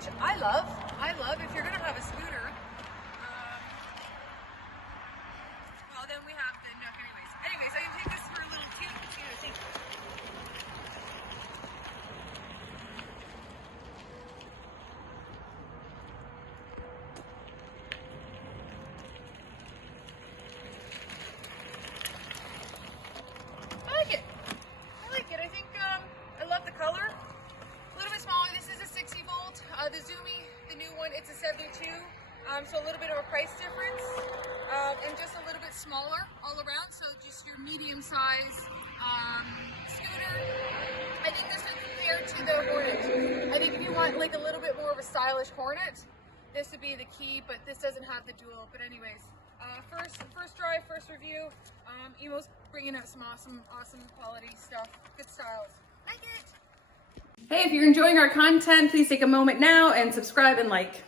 which I love. If you're gonna have a scooter, well then we have the, no, anyways, I can take this for a little toot, see what I think. I think I love the color. A little bit smaller. This is a 60 volt. The Zoomy, the new one, it's a 72. So a little bit of a price difference, and just a little bit smaller all around. So just your medium size scooter. I think this is compared to the Hornet. I think if you want like a little bit more of a stylish Hornet, this would be the key. But this doesn't have the dual. But anyways. First drive, first review. Emmo's bringing out some awesome quality stuff, good styles. Like it. Hey, if you're enjoying our content, please take a moment now and subscribe and like.